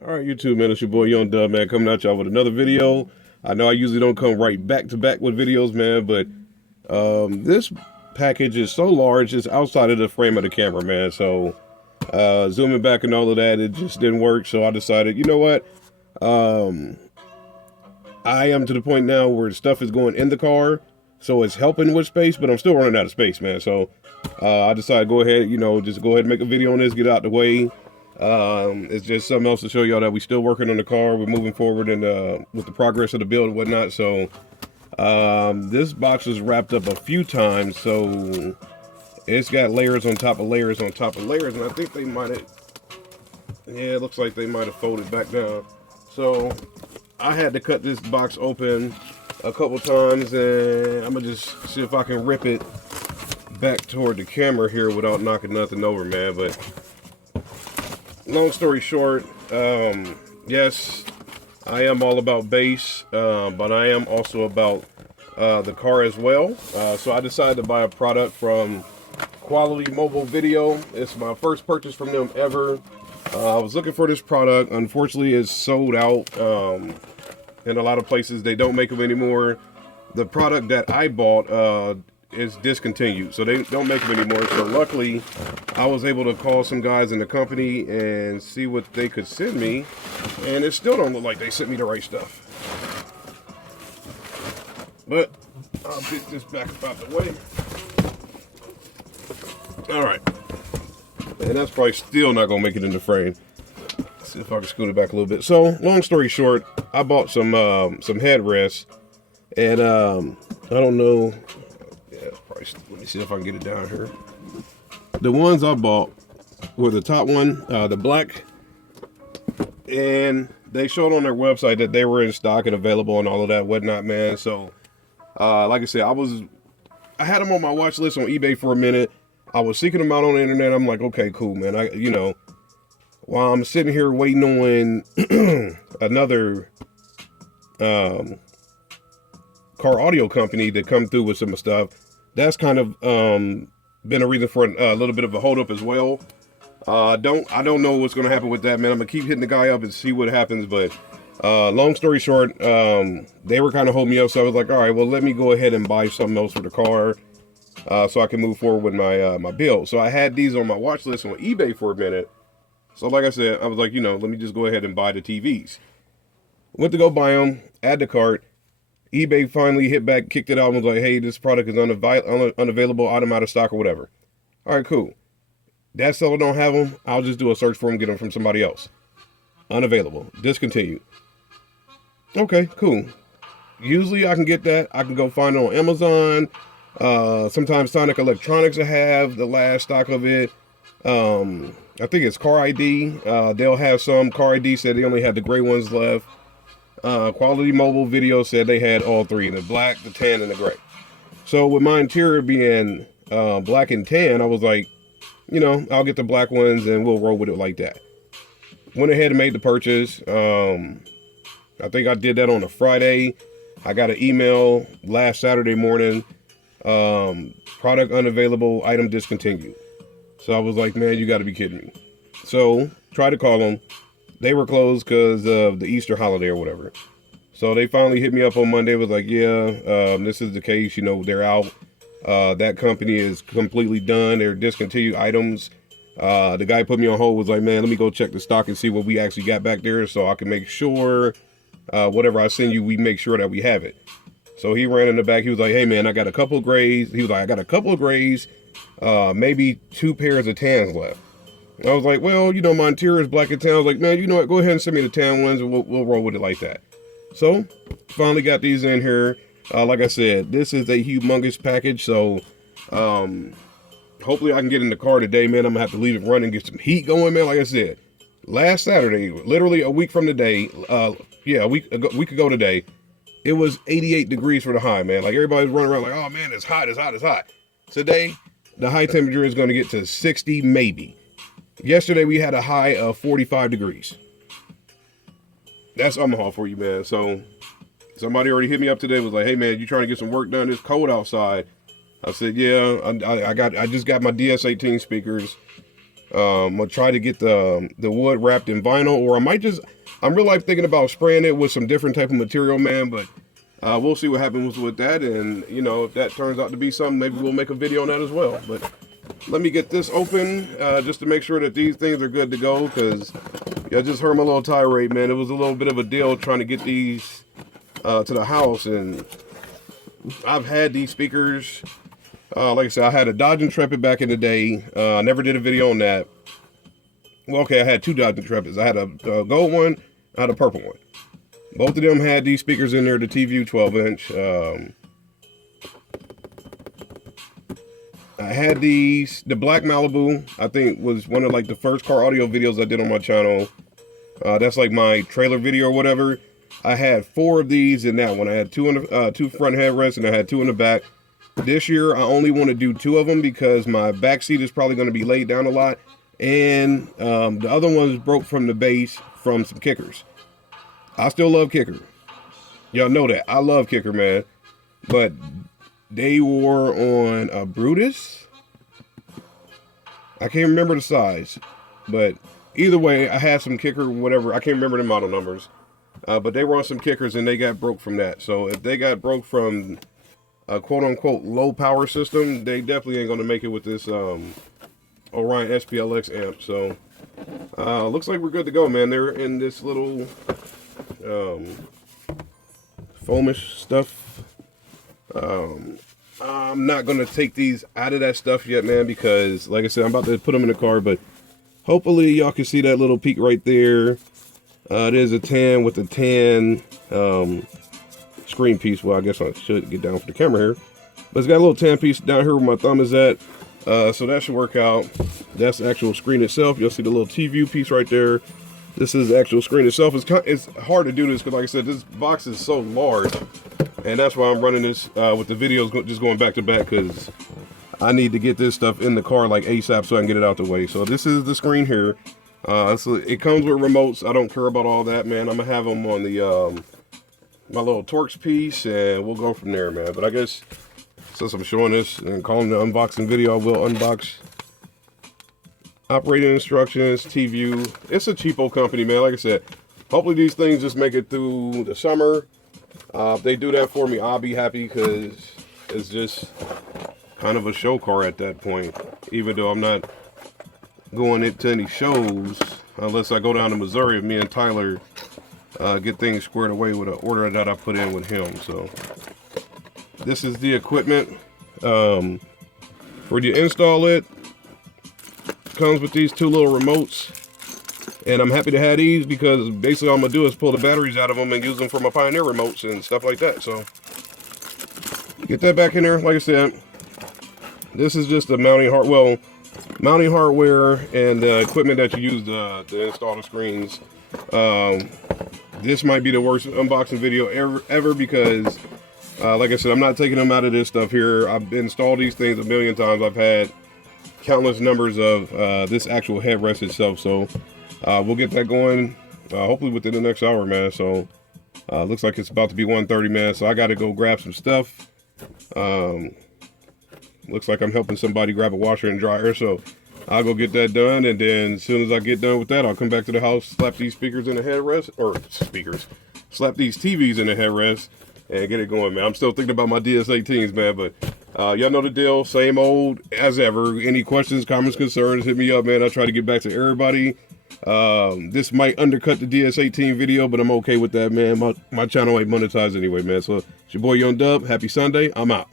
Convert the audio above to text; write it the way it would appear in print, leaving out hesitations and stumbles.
All right, YouTube, man, it's your boy Young Dub, man, coming at y'all with another video. I know I usually don't come right back to back with videos, man, but this package is so large, it's outside of the frame of the camera, man. So zooming back and all of that, it just didn't work. So I decided, you know what? I am to the point now where stuff is going in the car, so it's helping with space, but I'm still running out of space, man. So I decided to go ahead, just go ahead and make a video on this, get out the way. It's just something else to show y'all that we still working on the car. We're moving forward and with the progress of the build and whatnot. So this box was wrapped up a few times, so it's got layers on top of layers on top of layers, and I think they might have, yeah, it looks like they might have folded back down. So I had to cut this box open a couple times, and I'm gonna just see if I can rip it back toward the camera here without knocking nothing over, man. But long story short, yes, I am all about bass, but I am also about the car as well. So I decided to buy a product from Quality Mobile Video. It's my first purchase from them ever. I was looking for this product. Unfortunately, it's sold out. In a lot of places, they don't make them anymore. The product that I bought is discontinued, so they don't make them anymore. So luckily, I was able to call some guys in the company and see what they could send me, and it still don't look like they sent me the right stuff. But I'll get this back out the way. All right, and that's probably still not gonna make it in the frame. Let's see if I can scoot it back a little bit. So long story short, I bought some headrests, and I don't know. Yeah, probably. Let me see if I can get it down here. The ones I bought were the top one, the black, and they showed on their website that they were in stock and available and all of that whatnot, man. So, like I said, I had them on my watch list on eBay for a minute. I was seeking them out on the internet. I'm like, okay, cool, man. While I'm sitting here waiting on another car audio company to come through with some stuff, that's kind of been a reason for a little bit of a hold up as well. I don't know what's going to happen with that, man. I'm gonna keep hitting the guy up and see what happens. But long story short, they were kind of holding me up, so I was like, all right, well, let me go ahead and buy something else for the car, so I can move forward with my build. So I had these on my watch list on eBay for a minute. So like I said, I was like, let me just go ahead and buy the TVs. Went to go buy them, add to cart. eBay finally hit back, kicked it out, and was like, hey, this product is unavailable, item out of stock, or whatever. All right, cool. That seller don't have them. I'll just do a search for them, get them from somebody else. Unavailable, discontinued. Okay, cool. Usually I can get that. I can go find it on Amazon. Sometimes Sonic Electronics will have the last stock of it. I think it's Car ID. They'll have some. Car ID said they only had the gray ones left. Quality Mobile Video said they had all three, the black, the tan, and the gray. So with my interior being black and tan, I was like, I'll get the black ones and we'll roll with it like that. Went ahead and made the purchase. I think I did that on a Friday. I got an email last Saturday morning. Product unavailable, item discontinued. So I was like, man, you got to be kidding me. So tried to call them. They were closed because of the Easter holiday or whatever. So they finally hit me up on Monday. Was like, yeah, this is the case. They're out. That company is completely done. They're discontinued items. The guy put me on hold. Was like, man, let me go check the stock and see what we actually got back there, so I can make sure whatever I send you, we make sure that we have it. So he ran in the back. He was like, hey, man, I got a couple of grays. He was like, I got a couple of grays, maybe 2 pairs of tans left. I was like, well, my interior is black and tan. I was like, man, you know what? Go ahead and send me the tan ones, and we'll roll with it like that. So finally got these in here. Like I said, this is a humongous package. So hopefully I can get in the car today, man. I'm gonna have to leave it running, get some heat going, man. Like I said, last Saturday, literally a week from today, a week ago today, it was 88 degrees for the high, man. Like everybody's running around like, oh man, it's hot, it's hot, it's hot. Today, the high temperature is going to get to 60, maybe. Yesterday, we had a high of 45 degrees. That's Omaha for you, man. So somebody already hit me up today, was like, hey, man, you trying to get some work done? It's cold outside. I said, yeah, I just got my DS18 speakers. I'm gonna try to get the wood wrapped in vinyl, or I might just, I'm really thinking about spraying it with some different type of material, man, but we'll see what happens with that. And you know, if that turns out to be something, maybe we'll make a video on that as well. But let me get this open just to make sure that these things are good to go, because I just heard my little tirade, man. It was a little bit of a deal trying to get these to the house, and I've had these speakers. Like I said, I had a Dodge Intrepid back in the day. I never did a video on that. Well, okay, I had two Dodge Intrepids. I had a gold one, I had a purple one. Both of them had these speakers in there, the T-View 12-inch. I had these, the Black Malibu, I think was one of like the first car audio videos I did on my channel. That's like my trailer video or whatever. I had 4 of these in that one. I had 2 in the, 2 front headrests, and I had 2 in the back. This year, I only want to do 2 of them because my back seat is probably going to be laid down a lot. And the other ones broke from the base from some kickers. I still love kicker. Y'all know that. I love kicker, man. But they were on a Brutus. I can't remember the size. But either way, I had some kicker, whatever. I can't remember the model numbers. But they were on some kickers and they got broke from that. So if they got broke from a quote-unquote low power system, they definitely ain't going to make it with this Orion SPLX amp. So looks like we're good to go, man. They're in this little foamish stuff. I'm not going to take these out of that stuff yet, man, because like I said, I'm about to put them in the car, but hopefully y'all can see that little peak right there. It is a tan with a tan screen piece. Well, I guess I should get down for the camera here, but it's got a little tan piece down here where my thumb is at, so that should work out. That's the actual screen itself. You'll see the little T-View piece right there. This is the actual screen itself. It's hard to do this because, like I said, this box is so large, and that's why I'm running this with the videos just going back to back, because I need to get this stuff in the car like ASAP so I can get it out the way. So this is the screen here. So it comes with remotes. I don't care about all that, man. I'm gonna have them on the my little Torx piece, and we'll go from there, man. But I guess since I'm showing this and calling the unboxing video, I will unbox operating instructions, T-View. It's a cheapo company, man. Like I said, hopefully these things just make it through the summer. If they do that for me, I'll be happy, because it's just kind of a show car at that point, even though I'm not going into any shows unless I go down to Missouri. Me and Tyler get things squared away with an order that I put in with him. So this is the equipment. Where you install it, comes with these 2 little remotes, and I'm happy to have these because basically all I'm gonna do is pull the batteries out of them and use them for my Pioneer remotes and stuff like that. So get that back in there. Like I said, this is just the mounting hardware and the equipment that you use to install the screens. This might be the worst unboxing video ever because like I said, I'm not taking them out of this stuff here. I've installed these things a million times. I've had countless numbers of this actual headrest itself. So we'll get that going hopefully within the next hour, man. So looks like it's about to be 1:30, man. So I got to go grab some stuff. Looks like I'm helping somebody grab a washer and dryer, so I'll go get that done, and then as soon as I get done with that, I'll come back to the house, slap these speakers in the headrest, slap these TVs in the headrest, and get it going, man. I'm still thinking about my DS18s, man, but y'all know the deal, same old as ever. Any questions, comments, concerns, hit me up, man. I'll try to get back to everybody. This might undercut the DS18 video, but I'm okay with that, man. My channel ain't monetized anyway, man. So it's your boy Young Dub. Happy Sunday. I'm out.